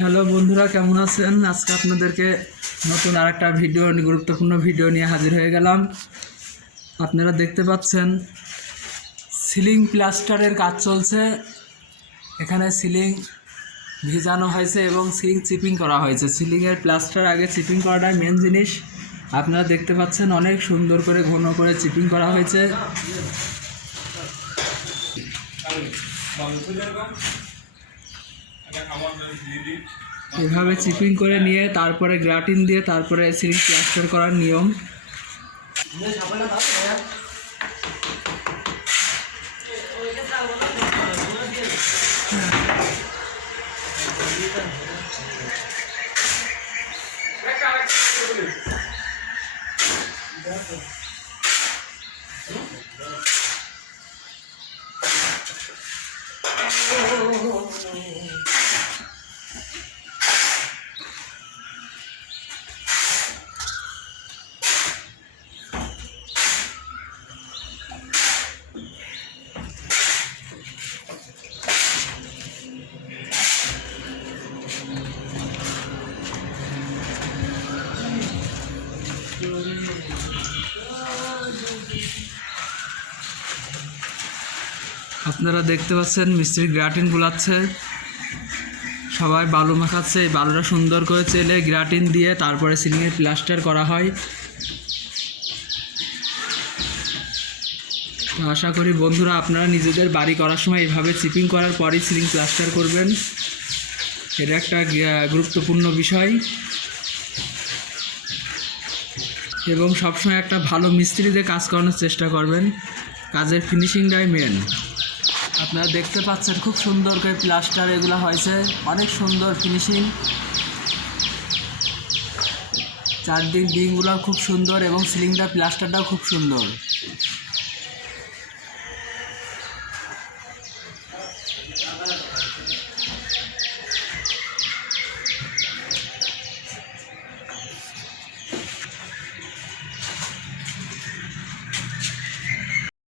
Hello বন্ধুরা, কেমন আছেন? আজকে আপনাদেরকে নতুন আরেকটা গুরুত্বপূর্ণ ভিডিও নিয়ে হাজির হয়ে গেলাম। আপনারা দেখতে পাচ্ছেন সিলিং প্লাস্টারের কাজ চলছে। এখানে সিলিং ভিজানো হয়েছে এবং সিলিং চিপিং করা হয়েছে। সিলিংয়ের প্লাস্টার আগে চিপিং করাটাই মেন জিনিস। আপনারা দেখতে পাচ্ছেন অনেক সুন্দর করে ঘন করে চিপিং করা হয়েছে। এভাবে চিপিং করে নিয়ে তারপরে গ্রাটিন দিয়ে তারপরে সিলিং প্লাস্টার করার নিয়ম। আপনারা দেখতে পাচ্ছেন মিস্ত্রি গ্রাটিন গুলাচ্ছে, সবাই বালু মাখাচ্ছে। এই বালুটা সুন্দর করে চেলে গ্রাটিন দিয়ে তারপরে সিলিংয়ের প্লাস্টার করা হয়। আশা করি বন্ধুরা আপনারা নিজেদের বাড়ি করার সময় এইভাবে চিপিং করার পরই সিলিং প্লাস্টার করবেন। এটা একটা গুরুত্বপূর্ণ বিষয় এবং সবসময় একটা ভালো মিস্ত্রিতে কাজ করানোর চেষ্টা করবেন। কাজের ফিনিশিংটাই মেন। আপনারা দেখতে পাচ্ছেন খুব সুন্দর করে প্লাস্টার এগুলো হয়েছে, অনেক সুন্দর ফিনিশিং। চারদিক ডিংগুলো খুব সুন্দর এবং সিলিংটা প্লাস্টারটাও খুব সুন্দর।